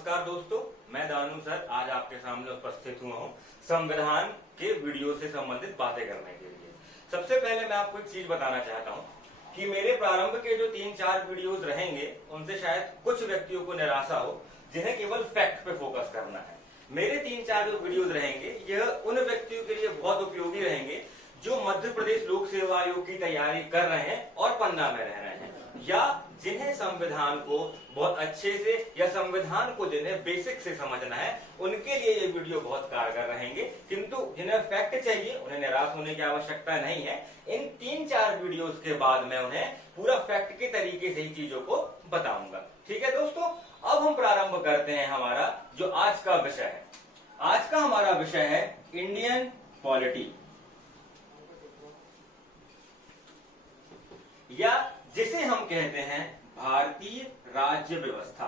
नमस्कार दोस्तों, मैं दानू सर आज आपके सामने उपस्थित हुआ हूँ संविधान के वीडियो से संबंधित बातें करने के लिए। सबसे पहले मैं आपको एक चीज बताना चाहता हूँ कि मेरे प्रारंभ के जो 3-4 वीडियोस रहेंगे उनसे शायद कुछ व्यक्तियों को निराशा हो जिन्हें केवल फैक्ट पे फोकस करना है। मेरे 3-4 जो वीडियोस रहेंगे यह उन व्यक्तियों के लिए बहुत उपयोगी रहेंगे जो मध्य प्रदेश लोक सेवा आयोग की तैयारी कर रहे हैं और पन्ना में रह रहे हैं, या जिन्हें संविधान को बहुत अच्छे से या संविधान को जिन्हें बेसिक से समझना है उनके लिए ये वीडियो बहुत कारगर रहेंगे। किंतु जिन्हें फैक्ट चाहिए उन्हें निराश होने की आवश्यकता नहीं है। इन 3-4 वीडियोस के बाद मैं उन्हें पूरा फैक्ट के तरीके से ही चीजों को बताऊंगा। ठीक है दोस्तों, अब हम प्रारंभ करते हैं हमारा जो आज का विषय है। आज का हमारा विषय है इंडियन पॉलिटी, या जिसे हम कहते हैं भारतीय राज्य व्यवस्था।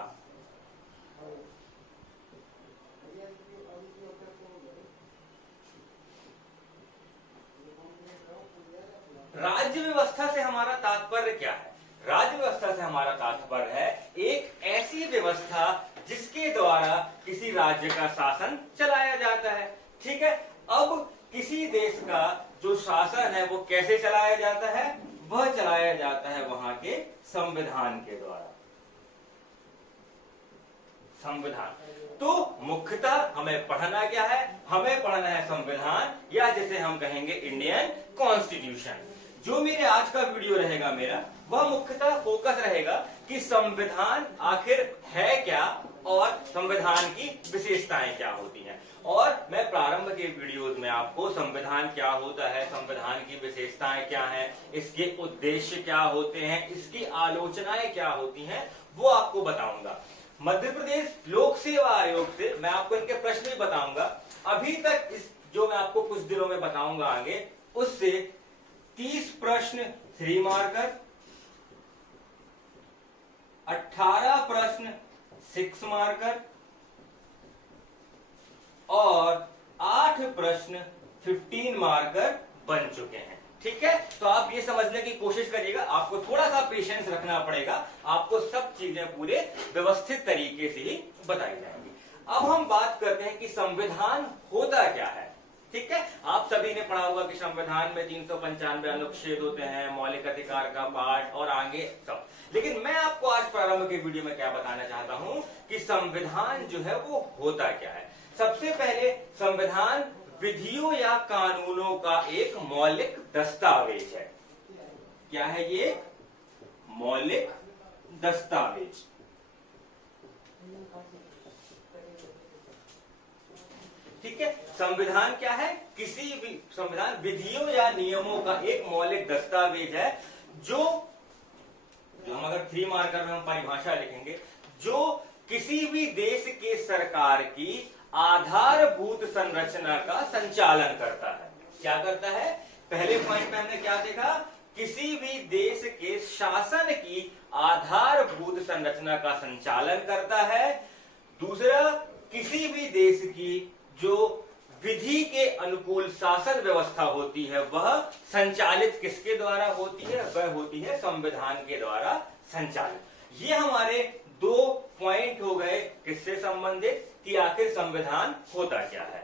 राज्य व्यवस्था से हमारा तात्पर्य क्या है? राज्य व्यवस्था से हमारा तात्पर्य है एक ऐसी व्यवस्था जिसके द्वारा किसी राज्य का शासन चलाया जाता है। ठीक है, अब किसी देश का जो शासन है वो कैसे चलाया जाता है? वह चलाया जाता है वहां के संविधान के द्वारा। संविधान तो मुख्यतः हमें पढ़ना क्या है? हमें पढ़ना है संविधान, या जिसे हम कहेंगे इंडियन कॉन्स्टिट्यूशन। जो मेरे आज का वीडियो रहेगा मेरा वह मुख्यतः फोकस रहेगा कि संविधान आखिर है क्या और संविधान की विशेषताएं क्या होती हैं। और मैं प्रारंभ के वीडियोस में आपको संविधान क्या होता है, संविधान की विशेषताएं क्या हैं, इसके उद्देश्य क्या होते हैं, इसकी आलोचनाएं क्या होती हैं, वो आपको बताऊंगा। मध्य प्रदेश लोक सेवा आयोग से मैं आपको इनके प्रश्न भी बताऊंगा। अभी तक इस जो मैं आपको कुछ दिनों में बताऊंगा आगे, उससे 30 प्रश्न 3 मार्कर, 18 प्रश्न 6 मार्कर और 8 प्रश्न 15 मार्कर बन चुके हैं। ठीक है, तो आप ये समझने की कोशिश करिएगा, आपको थोड़ा सा पेशेंस रखना पड़ेगा, आपको सब चीजें पूरे व्यवस्थित तरीके से ही बताई जाएंगी। अब हम बात करते हैं कि संविधान होता क्या है। ठीक है, आप सभी ने पढ़ा होगा कि संविधान में 395 अनुच्छेद होते हैं, मौलिक अधिकार का पाठ और आगे सब। लेकिन मैं आपको आज प्रारंभ के वीडियो में क्या बताना चाहता हूं कि संविधान जो है वो होता क्या है। सबसे पहले संविधान विधियों या कानूनों का एक मौलिक दस्तावेज है। क्या है ये? मौलिक दस्तावेज। ठीक है, संविधान क्या है? किसी भी संविधान विधियों या नियमों का एक मौलिक दस्तावेज है जो हम अगर 3 मार्कर में हम परिभाषा लिखेंगे, जो किसी भी देश के सरकार की आधारभूत संरचना का संचालन करता है। क्या करता है? पहले पॉइंट में हमने क्या देखा? किसी भी देश के शासन की आधारभूत संरचना का संचालन करता है। दूसरा, किसी भी देश की जो विधि के अनुकूल शासन व्यवस्था होती है वह संचालित किसके द्वारा होती है? वह होती है संविधान के द्वारा संचालित। ये हमारे 2 पॉइंट हो गए किससे संबंधित, कि आखिर संविधान होता क्या है।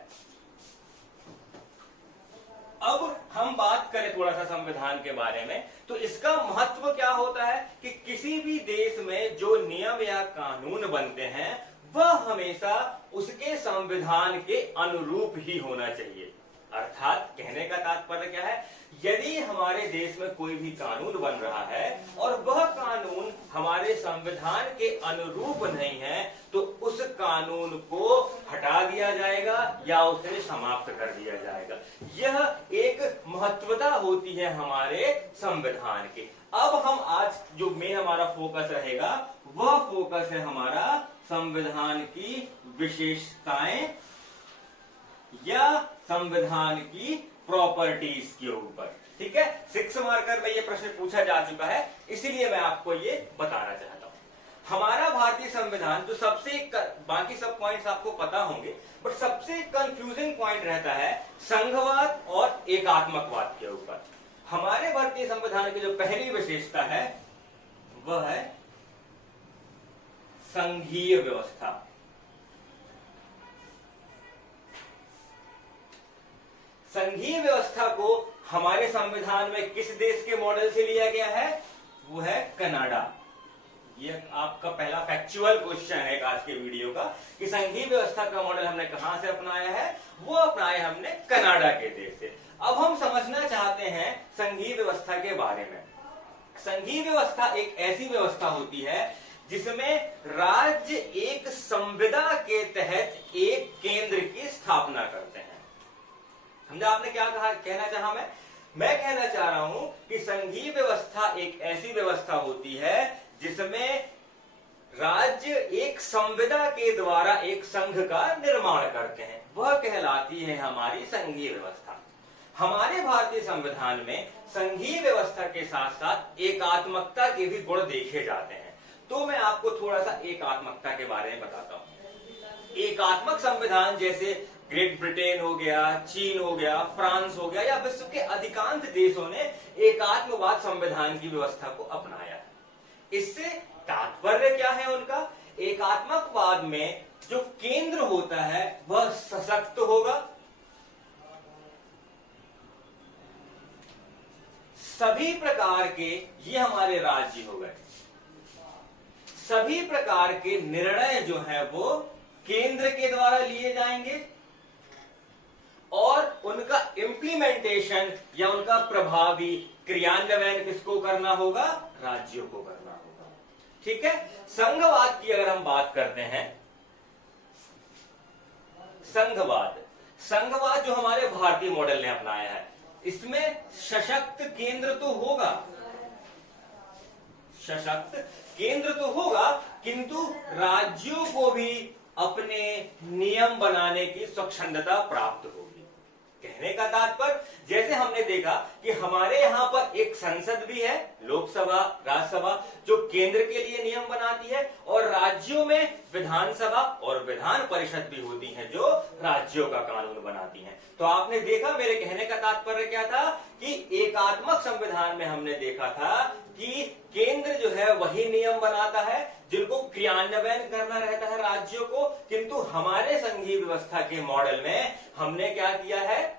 अब हम बात करें थोड़ा सा संविधान के बारे में, तो इसका महत्व क्या होता है कि किसी भी देश में जो नियम या कानून बनते हैं वह हमेशा उसके संविधान के अनुरूप ही होना चाहिए। अर्थात कहने का तात्पर्य क्या है? यदि हमारे देश में कोई भी कानून बन रहा है और वह कानून हमारे संविधान के अनुरूप नहीं है तो उस कानून को हटा दिया जाएगा या उसे समाप्त कर दिया जाएगा। यह एक महत्वता होती है हमारे संविधान की। अब हम आज जो मेन हमारा फोकस रहेगा वह फोकस है हमारा संविधान की विशेषताएं या संविधान की प्रॉपर्टीज के ऊपर। ठीक है, 6 मार्कर में ये प्रश्न पूछा जा चुका है, इसीलिए मैं आपको ये बताना चाहता हूं। हमारा भारतीय संविधान जो सबसे बाकी सब पॉइंट्स आपको पता होंगे, बट सबसे कंफ्यूजिंग पॉइंट रहता है संघवाद और एकात्मकवाद के ऊपर। हमारे भारतीय संविधान की जो पहली विशेषता है वह है संघीय व्यवस्था। संघीय व्यवस्था को हमारे संविधान में किस देश के मॉडल से लिया गया है? वो है कनाडा। ये आपका पहला फैक्चुअल क्वेश्चन है आज के वीडियो का कि संघीय व्यवस्था का मॉडल हमने कहां से अपनाया है? वो अपनाया हमने कनाडा के देश से। अब हम समझना चाहते हैं संघीय व्यवस्था के बारे में। संघीय व्यवस्था एक ऐसी व्यवस्था होती है जिसमें राज्य एक संविदा के तहत एक केंद्र की स्थापना करते हैं। समझा आपने क्या कहा, कहना चाहा? मैं कहना चाह रहा हूं कि संघीय व्यवस्था एक ऐसी व्यवस्था होती है जिसमें राज्य एक संविदा के द्वारा एक संघ का निर्माण करते हैं, वह कहलाती है हमारी संघीय व्यवस्था। हमारे भारतीय संविधान में संघीय व्यवस्था के साथ साथ एकात्मकता के भी गुण देखे जाते हैं। तो मैं आपको थोड़ा सा एकात्मकता के बारे में बताता हूं। एकात्मक संविधान जैसे ग्रेट ब्रिटेन हो गया, चीन हो गया, फ्रांस हो गया, या विश्व के अधिकांश देशों ने एकात्मवाद संविधान की व्यवस्था को अपनाया है। इससे तात्पर्य क्या है उनका? एकात्मकवाद में जो केंद्र होता है वह सशक्त होगा, सभी प्रकार के, ये हमारे राज्य हो गए, सभी प्रकार के निर्णय जो है वो केंद्र के द्वारा लिए जाएंगे और उनका इंप्लीमेंटेशन या उनका प्रभावी क्रियान्वयन किसको करना होगा? राज्यों को करना होगा। ठीक है। संघवाद की अगर हम बात करते हैं, संघवाद जो हमारे भारतीय मॉडल ने अपनाया है, इसमें सशक्त केंद्र तो होगा, सशक्त केंद्र तो होगा, किंतु राज्यों को भी अपने नियम बनाने की स्वच्छंदता प्राप्त होगी। कहने का तात्पर्य, जैसे हमने देखा कि हमारे यहां पर एक संसद भी है, लोकसभा, राज्यसभा, जो केंद्र के लिए नियम बनाती है, और राज्यों में विधानसभा और विधान परिषद भी होती है जो राज्यों का कानून बनाती हैं। तो आपने देखा, मेरे कहने का तात्पर्य क्या था कि एकात्मक संविधान में हमने देखा था कि केंद्र जो है वही नियम बनाता है जिनको क्रियान्वयन करना रहता है राज्यों को, किंतु हमारे संघीय व्यवस्था के मॉडल में हमने क्या किया है?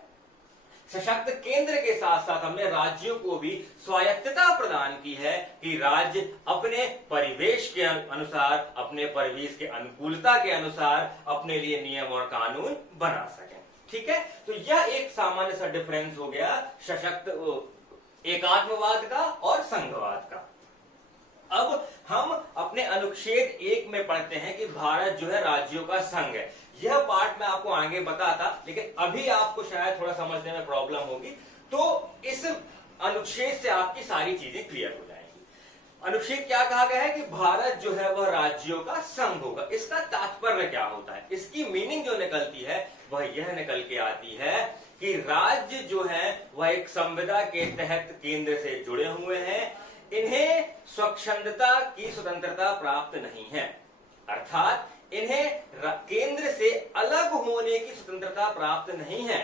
सशक्त केंद्र के साथ साथ हमने राज्यों को भी स्वायत्तता प्रदान की है कि राज्य अपने परिवेश के अनुसार, अपने परिवेश के अनुकूलता के अनुसार अपने लिए नियम और कानून बना सकें। ठीक है। तो यह एक सामान्य सा डिफरेंस हो गया सशक्त एकात्मवाद का और संघवाद का। अब हम अपने अनुच्छेद 1 में पढ़ते हैं कि भारत जो है राज्यों का संघ है। यह पार्ट मैं आपको आगे बताता, लेकिन अभी आपको शायद थोड़ा समझने में प्रॉब्लम होगी, तो इस अनुच्छेद से आपकी सारी चीजें क्लियर हो जाएंगी। अनुच्छेद क्या कहा गया है कि भारत जो है वह राज्यों का संघ होगा। इसका तात्पर्य क्या होता है? इसकी मीनिंग जो निकलती है वह यह निकल के आती है कि राज्य जो है वह एक संविदा के तहत केंद्र से जुड़े हुए हैं, इन्हें स्वच्छंदता की स्वतंत्रता प्राप्त नहीं है, अर्थात इन्हें केंद्र से अलग होने की स्वतंत्रता प्राप्त नहीं है।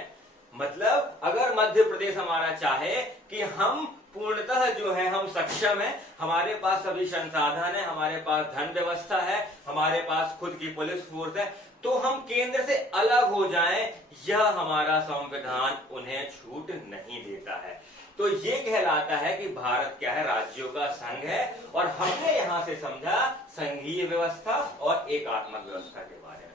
मतलब अगर मध्य प्रदेश हमारा चाहे कि हम पूर्णतः जो है हम सक्षम है, हमारे पास सभी संसाधन है, हमारे पास धन व्यवस्था है, हमारे पास खुद की पुलिस फोर्स है, तो हम केंद्र से अलग हो जाएं, यह हमारा संविधान उन्हें छूट नहीं देता है। तो ये कहलाता है कि भारत क्या है? राज्यों का संघ है। और हमने यहां से समझा संघीय व्यवस्था और एकात्मक व्यवस्था के बारे में।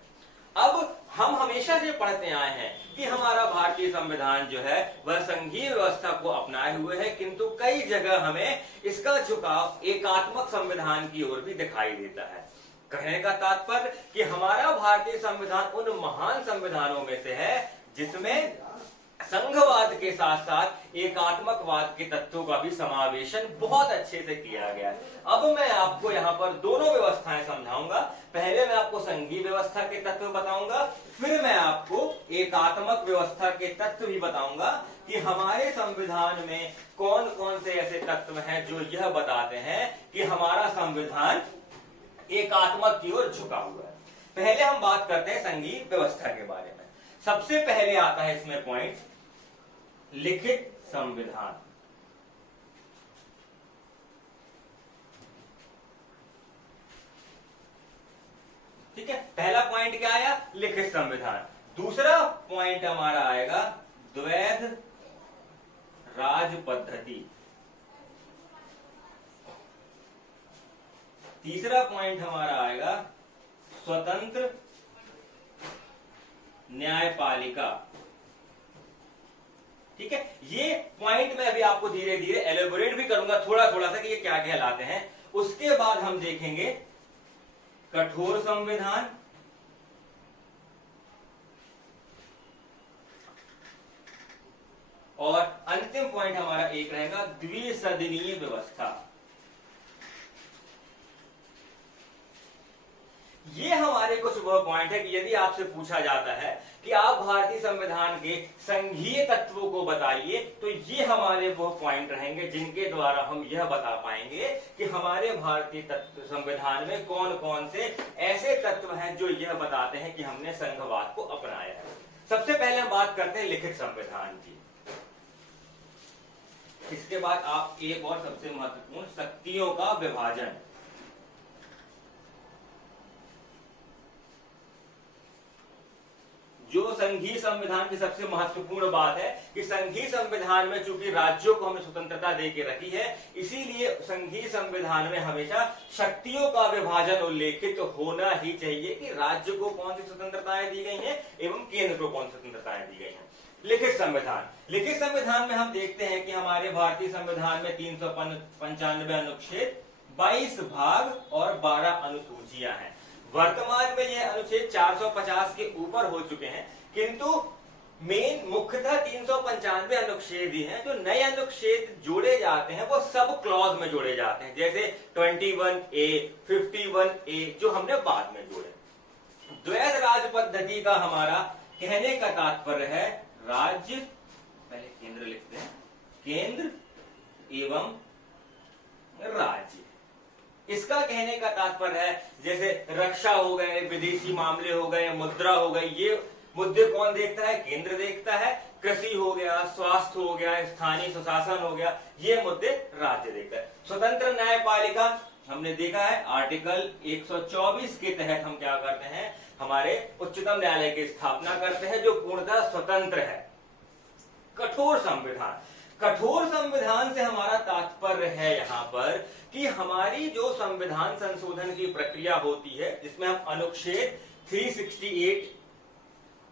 अब हम हमेशा से पढ़ते आए हैं कि हमारा भारतीय संविधान जो है वह संघीय व्यवस्था को अपनाए हुए है, किंतु कई जगह हमें इसका झुकाव एकात्मक संविधान की ओर भी दिखाई देता है। कहने का तात्पर्य कि हमारा भारतीय संविधान उन महान संविधानों में से है जिसमें संघवाद के साथ साथ एकात्मकवाद के तत्वों का भी समावेशन बहुत अच्छे से किया गया है। अब मैं आपको यहाँ पर दोनों व्यवस्थाएं समझाऊंगा। पहले मैं आपको संघीय व्यवस्था के तत्व बताऊंगा, फिर मैं आपको एकात्मक व्यवस्था के तत्व भी बताऊंगा कि हमारे संविधान में कौन कौन से ऐसे तत्व हैं जो यह बताते हैं कि हमारा संविधान एकात्मक की ओर झुका हुआ है। पहले हम बात करते हैं संघीय व्यवस्था के बारे में। सबसे पहले आता है इसमें पॉइंट लिखित संविधान। ठीक है, पहला पॉइंट क्या आया? लिखित संविधान। दूसरा पॉइंट हमारा आएगा द्वैध राज पद्धति। तीसरा पॉइंट हमारा आएगा स्वतंत्र न्यायपालिका। ठीक है, ये पॉइंट मैं अभी आपको धीरे धीरे एलेबोरेट भी करूंगा थोड़ा थोड़ा सा कि ये क्या कहलाते हैं। उसके बाद हम देखेंगे कठोर संविधान, और अंतिम पॉइंट हमारा एक रहेगा द्विसदनीय व्यवस्था। ये हमारे कुछ वह पॉइंट है कि यदि आपसे पूछा जाता है कि आप भारतीय संविधान के संघीय तत्वों को बताइए, तो ये हमारे वो पॉइंट रहेंगे जिनके द्वारा हम यह बता पाएंगे कि हमारे भारतीय संविधान में कौन कौन से ऐसे तत्व हैं जो यह बताते हैं कि हमने संघवाद को अपनाया है। सबसे पहले हम बात करते हैं लिखित संविधान की। इसके बाद आप एक और सबसे महत्वपूर्ण शक्तियों का विभाजन। जो संघीय संविधान की सबसे महत्वपूर्ण बात है कि संघीय संविधान में चूंकि राज्यों को हमने स्वतंत्रता देके रखी है, इसीलिए संघीय संविधान में हमेशा शक्तियों का विभाजन उल्लेखित होना ही चाहिए कि राज्य को कौन सी स्वतंत्रताएं दी गई हैं एवं केंद्र को कौन सी स्वतंत्रताएं दी गई हैं। लिखित संविधान, लिखित संविधान में हम देखते हैं कि हमारे भारतीय संविधान में 395 अनुच्छेद, 22 भाग और 12 अनुसूचियां हैं। वर्तमान में यह अनुच्छेद 450 के ऊपर हो चुके हैं, किंतु मेन मुख्यतः 395 अनुच्छेद ही हैं। जो नए अनुच्छेद जोड़े जाते हैं वो सब क्लॉज में जोड़े जाते हैं, जैसे 21A, 51A जो हमने बाद में जोड़े। द्वैध राज पद्धति का हमारा कहने का तात्पर्य है राज्य, पहले केंद्र लिखते हैं, केंद्र एवं राज्य। इसका कहने का तात्पर्य है जैसे रक्षा हो गए, विदेशी मामले हो गए, मुद्रा हो गई, ये मुद्दे कौन देखता है? केंद्र देखता है। कृषि हो गया, स्वास्थ्य हो गया, स्थानीय सुशासन हो गया, ये मुद्दे राज्य देखता है। स्वतंत्र न्यायपालिका हमने देखा है आर्टिकल 124 के तहत हम क्या करते हैं, हमारे उच्चतम न्यायालय की स्थापना करते हैं जो पूर्णतः स्वतंत्र है। कठोर संविधान, कठोर संविधान से हमारा तात्पर्य है यहाँ पर कि हमारी जो संविधान संशोधन की प्रक्रिया होती है, जिसमें हम अनुच्छेद 368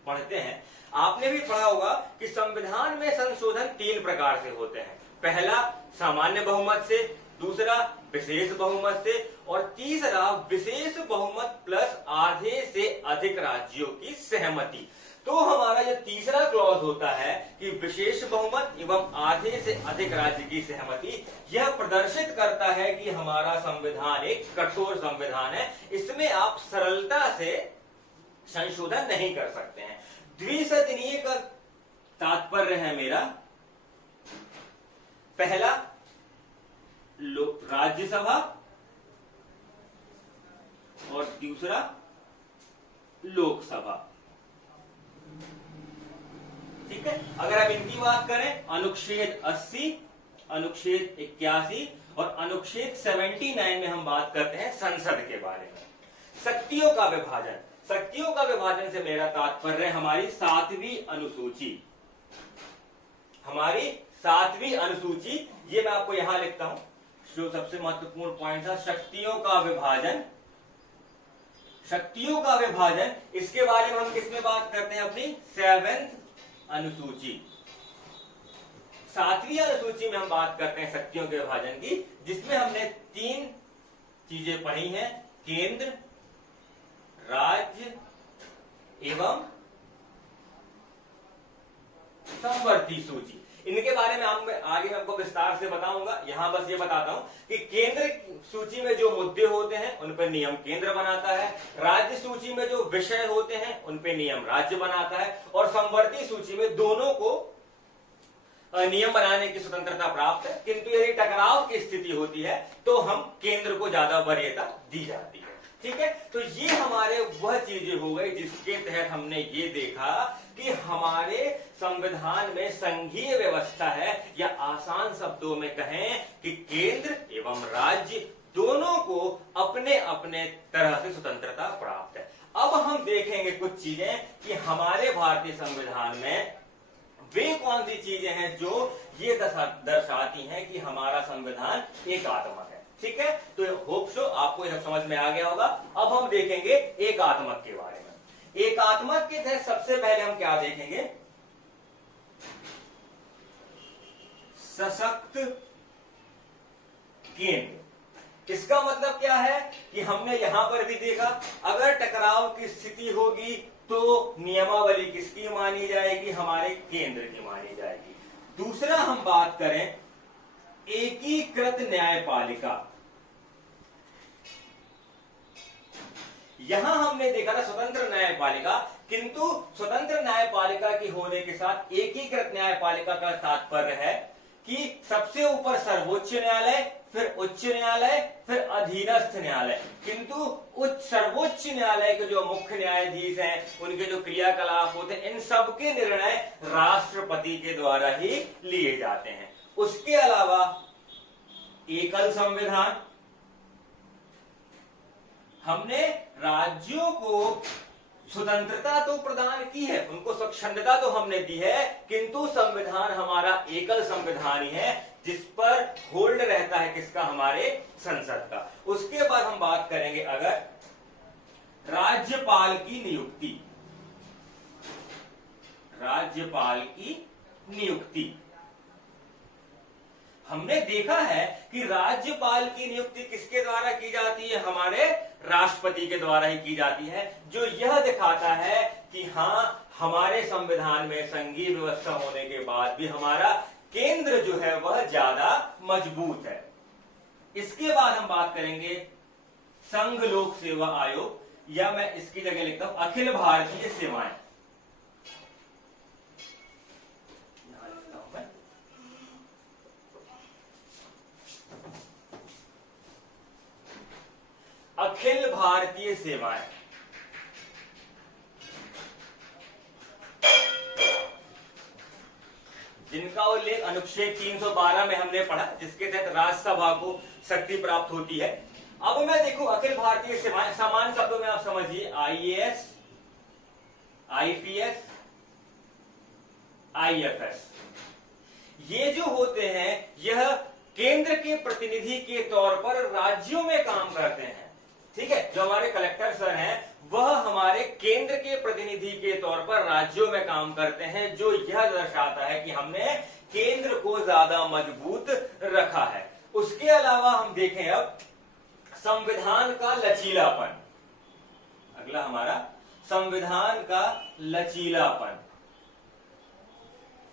पढ़ते हैं। आपने भी पढ़ा होगा कि संविधान में संशोधन 3 प्रकार से होते हैं। पहला सामान्य बहुमत से, दूसरा विशेष बहुमत से, और तीसरा विशेष बहुमत प्लस आधे से अधिक राज्यों की सहमति। तो हमारा जो तीसरा क्लॉज होता है कि विशेष बहुमत एवं आधे से अधिक राज्य की सहमति, यह प्रदर्शित करता है कि हमारा संविधान एक कठोर संविधान है। इसमें आप सरलता से संशोधन नहीं कर सकते हैं। द्विसदनीय का तात्पर्य है मेरा, पहला राज्यसभा और दूसरा लोकसभा। ठीक है, अगर हम इनकी बात करें, अनुच्छेद 80, अनुच्छेद 81 और अनुच्छेद 79 में हम बात करते हैं संसद के बारे में। शक्तियों का विभाजन, शक्तियों का विभाजन से मेरा तात्पर्य है हमारी 7वीं अनुसूची। हमारी 7वीं अनुसूची, ये मैं आपको यहां लिखता हूं, जो सबसे महत्वपूर्ण पॉइंट था शक्तियों का विभाजन। शक्तियों का विभाजन, इसके बारे में हम किसमें बात करते हैं? अपनी 7th अनुसूची। 7वीं अनुसूची में हम बात करते हैं शक्तियों के विभाजन की, जिसमें हमने 3 चीजें पढ़ी हैं, केंद्र, राज्य एवं समवर्ती सूची। इनके बारे में आगे मैं आपको विस्तार से बताऊंगा। यहां बस ये बताता हूं कि केंद्र सूची में जो मुद्दे होते हैं उन पर नियम केंद्र बनाता है, राज्य सूची में जो विषय होते हैं उन पे नियम राज्य बनाता है, और समवर्ती सूची में दोनों को नियम बनाने की स्वतंत्रता प्राप्त है। किंतु यदि टकराव की स्थिति होती है तो हम केंद्र को ज्यादा वरीयता दी जाती है। ठीक है, तो ये हमारे वह चीजें हो गई जिसके तहत हमने ये देखा कि हमारे संविधान में संघीय व्यवस्था है, या आसान शब्दों में कहें कि केंद्र एवं राज्य दोनों को अपने अपने तरह से स्वतंत्रता प्राप्त है। अब हम देखेंगे कुछ चीजें कि हमारे भारतीय संविधान में वे कौन सी चीजें हैं जो ये दर्शाती हैं कि हमारा संविधान एकात्मक है। ठीक है, तो होप सो आपको यह समझ में आ गया होगा। अब हम देखेंगे एकात्मक के बारे में। एकात्मक के तहत सबसे पहले हम क्या देखेंगे, सशक्त केंद्र। इसका मतलब क्या है कि हमने यहां पर भी देखा, अगर टकराव की स्थिति होगी तो नियमावली किसकी मानी जाएगी, हमारे केंद्र की मानी जाएगी। दूसरा हम बात करें एकीकृत न्यायपालिका। यहां हमने देखा था स्वतंत्र न्यायपालिका, किंतु स्वतंत्र न्यायपालिका की होने के साथ एकीकृत न्यायपालिका का तात्पर्य है कि सबसे ऊपर सर्वोच्च न्यायालय, फिर उच्च न्यायालय, फिर अधीनस्थ न्यायालय, किंतु उच्च सर्वोच्च न्यायालय के जो मुख्य न्यायाधीश हैं, उनके जो क्रियाकलाप होते हैं, इन सब के निर्णय राष्ट्रपति के द्वारा ही लिए जाते हैं। उसके अलावा एकल संविधान, हमने राज्यों को स्वतंत्रता तो प्रदान की है, उनको स्वच्छंदता तो हमने दी है, किंतु संविधान हमारा एकल संविधान ही है जिस पर होल्ड रहता है किसका, हमारे संसद का। उसके बाद हम बात करेंगे अगर राज्यपाल की नियुक्ति, राज्यपाल की नियुक्ति, हमने देखा है कि राज्यपाल की नियुक्ति किसके द्वारा की जाती है, हमारे राष्ट्रपति के द्वारा ही की जाती है, जो यह दिखाता है कि हाँ, हमारे संविधान में संघीय व्यवस्था होने के बाद भी हमारा केंद्र जो है वह ज्यादा मजबूत है। इसके बाद हम बात करेंगे संघ लोक सेवा आयोग, या मैं इसकी जगह लिखता हूं अखिल भारतीय सेवाएं। अखिल भारतीय सेवाएं, जिनका उल्लेख अनुच्छेद 312 में हमने पढ़ा, जिसके तहत राज्यसभा को शक्ति प्राप्त होती है। अब मैं देखूं अखिल भारतीय सेवाएं, समान शब्दों में आप समझिए आईएएस, आईपीएस, आईएफएस, ये जो होते हैं यह केंद्र के प्रतिनिधि के तौर पर राज्यों में काम करते हैं। ठीक है, जो हमारे कलेक्टर सर हैं वह हमारे केंद्र के प्रतिनिधि के तौर पर राज्यों में काम करते हैं, जो यह दर्शाता है कि हमने केंद्र को ज्यादा मजबूत रखा है। उसके अलावा हम देखें अब संविधान का लचीलापन, अगला हमारा संविधान का लचीलापन।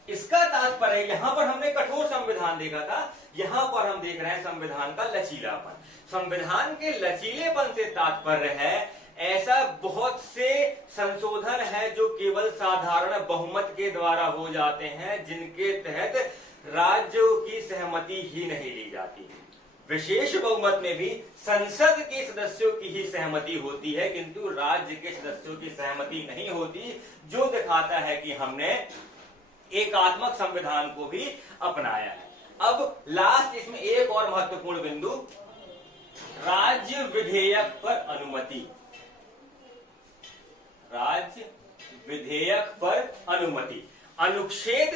इसका तात्पर्य, यहां पर हमने कठोर संविधान देखा था, यहां पर हम देख रहे हैं संविधान का लचीलापन। संविधान के लचीलेपन से तात्पर्य है ऐसा बहुत से संशोधन है जो केवल साधारण बहुमत के द्वारा हो जाते हैं, जिनके तहत राज्यों की सहमति ही नहीं ली जाती। विशेष बहुमत में भी संसद के सदस्यों की ही सहमति होती है, किंतु राज्य के सदस्यों की सहमति नहीं होती, जो दिखाता है कि हमने एकात्मक संविधान को भी अपनाया है। अब लास्ट इसमें एक और महत्वपूर्ण बिंदु, राज्य विधेयक पर अनुमति, राज्य विधेयक पर अनुमति। अनुच्छेद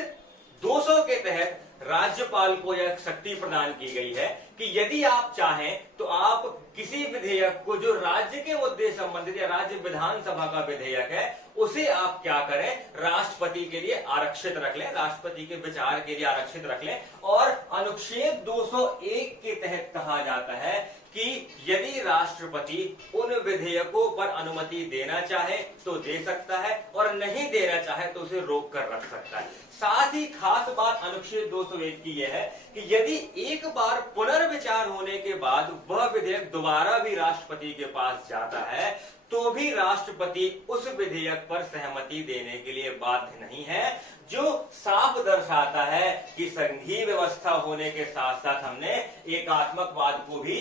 200 के तहत राज्यपाल को यह शक्ति प्रदान की गई है कि यदि आप चाहें तो आप किसी विधेयक को जो राज्य के मुद्दे संबंधित या राज्य विधानसभा का विधेयक है, उसे आप क्या करें, राष्ट्रपति के लिए आरक्षित रख लें, राष्ट्रपति के विचार के लिए आरक्षित रख लें। और अनुच्छेद 201 के तहत कहा जाता है कि यदि राष्ट्रपति उन विधेयकों पर अनुमति देना चाहे तो दे सकता है, और नहीं देना चाहे तो उसे रोक कर रख सकता है। साथ ही खास बात अनुच्छेद 201 की यह है कि यदि एक बार पुनर्विचार होने के बाद वह विधेयक दोबारा भी राष्ट्रपति के पास जाता है, तो भी राष्ट्रपति उस विधेयक पर सहमति देने के लिए बाध्य नहीं है, जो साफ दर्शाता है कि संघीय व्यवस्था होने के साथ साथ हमने एकात्मकवाद को भी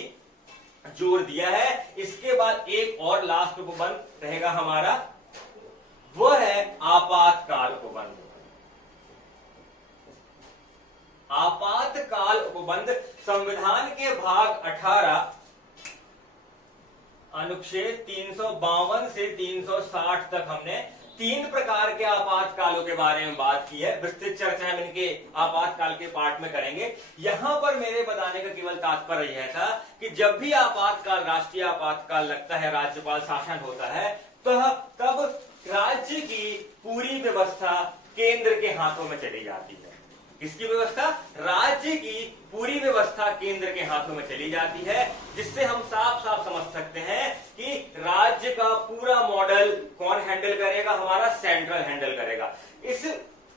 जोड़ दिया है। इसके बाद एक और लास्ट उपबंध रहेगा हमारा, वह है आपातकाल उपबंध। आपातकाल उपबंध संविधान के भाग 18 अनुच्छेद 352 से 360 तक हमने 3 प्रकार के आपातकालों के बारे में बात की है। विस्तृत चर्चा हम इनके आपातकाल के पार्ट में करेंगे। यहां पर मेरे बताने का केवल तात्पर्य यह था कि जब भी आपातकाल, राष्ट्रीय आपातकाल लगता है, राज्यपाल शासन होता है, तो तब राज्य की पूरी व्यवस्था केंद्र के हाथों में चली जाती है। किसकी व्यवस्था? राज्य की पूरी व्यवस्था केंद्र के हाथों में चली जाती है, जिससे हम साफ साफ समझ सकते हैं कि राज्य का पूरा मॉडल कौन हैंडल करेगा? हमारा सेंट्रल हैंडल करेगा। इस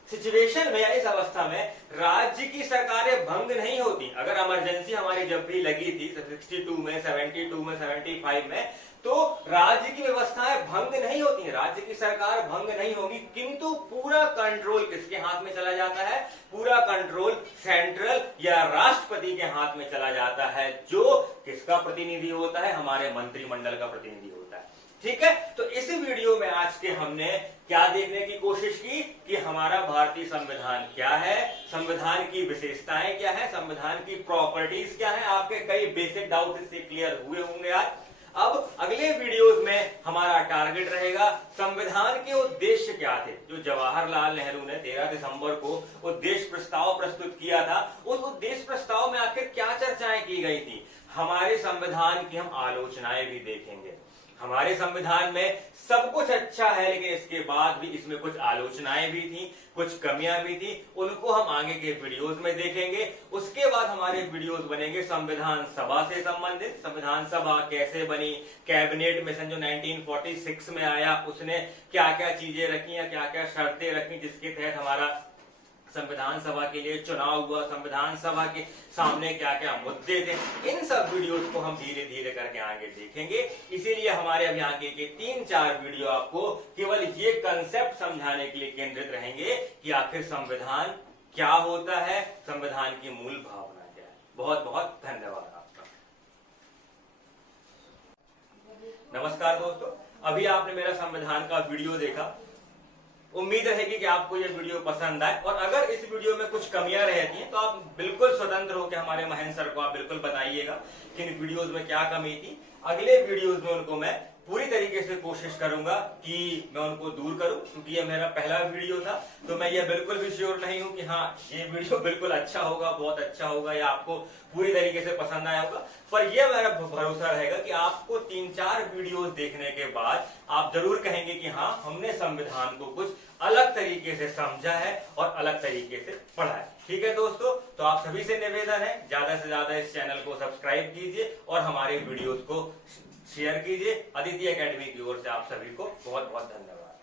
सिचुएशन में या इस अवस्था में राज्य की सरकारें भंग नहीं होती। अगर इमरजेंसी हमारी जब भी लगी थी 62 में, 72 में, 75 में, तो राज्य की व्यवस्थाएं भंग नहीं होती, राज्य की सरकार भंग नहीं होगी, किंतु पूरा कंट्रोल किसके हाथ में चला जाता है? पूरा कंट्रोल सेंट्रल या राष्ट्रपति के हाथ में चला जाता है, जो किसका प्रतिनिधि होता है? हमारे मंत्रिमंडल का प्रतिनिधि होता है। ठीक है, तो इस वीडियो में आज के हमने क्या देखने की कोशिश की कि हमारा भारतीय संविधान क्या है, संविधान की विशेषताएं क्या है, संविधान की प्रॉपर्टीज क्या है। आपके कई बेसिक डाउट इससे क्लियर हुए होंगे आज। अब अगले वीडियोस में हमारा टारगेट रहेगा संविधान के उद्देश्य क्या थे। जो जवाहरलाल नेहरू ने 13 दिसंबर को उद्देश्य प्रस्ताव प्रस्तुत किया था, उस उद्देश्य प्रस्ताव में आखिर क्या चर्चाएं की गई थी। हमारे संविधान की हम आलोचनाएं भी देखेंगे। हमारे संविधान में सब कुछ अच्छा है, लेकिन इसके बाद भी इसमें कुछ आलोचनाएं भी थी, कुछ कमियां भी थी, उनको हम आगे के वीडियोस में देखेंगे। उसके बाद हमारे वीडियोस बनेंगे संविधान सभा से संबंधित। संविधान सभा कैसे बनी, कैबिनेट मिशन जो 1946 में आया, उसने क्या क्या चीजें रखी या क्या क्या शर्तें रखी, जिसके तहत हमारा संविधान सभा के लिए चुनाव हुआ, संविधान सभा के सामने क्या क्या मुद्दे थे, इन सब वीडियोस को हम धीरे धीरे करके आगे देखेंगे। इसीलिए हमारे अभी आगे के 3-4 वीडियो आपको केवल ये कंसेप्ट समझाने के लिए केंद्रित रहेंगे कि आखिर संविधान क्या होता है, संविधान की मूल भावना क्या है। बहुत बहुत धन्यवाद आपका। नमस्कार दोस्तों, अभी आपने मेरा संविधान का वीडियो देखा। उम्मीद रहेगी कि आपको यह वीडियो पसंद आए, और अगर इस वीडियो में कुछ कमियां रहती हैं तो आप बिल्कुल स्वतंत्र होकर हमारे महेंद्र सर को आप बिल्कुल बताइएगा कि इन वीडियोस में क्या कमी थी। अगले वीडियोस में उनको मैं पूरी तरीके से कोशिश करूंगा कि मैं उनको दूर करूं, क्योंकि ये मेरा पहला वीडियो था, तो मैं ये बिल्कुल भी श्योर नहीं हूं कि हाँ ये वीडियो बिल्कुल अच्छा होगा, बहुत अच्छा होगा, या आपको पूरी तरीके से पसंद आया होगा। पर यह मेरा भरोसा रहेगा कि आपको 3-4 वीडियोस देखने के बाद आप जरूर कहेंगे कि हाँ हमने संविधान को कुछ अलग तरीके से समझा है और अलग तरीके से पढ़ा है। ठीक है दोस्तों, तो आप सभी से निवेदन है ज्यादा से ज्यादा इस चैनल को सब्सक्राइब कीजिए और हमारे वीडियोस को शेयर कीजिए। अदिति एकेडमी की ओर से आप सभी को बहुत बहुत धन्यवाद।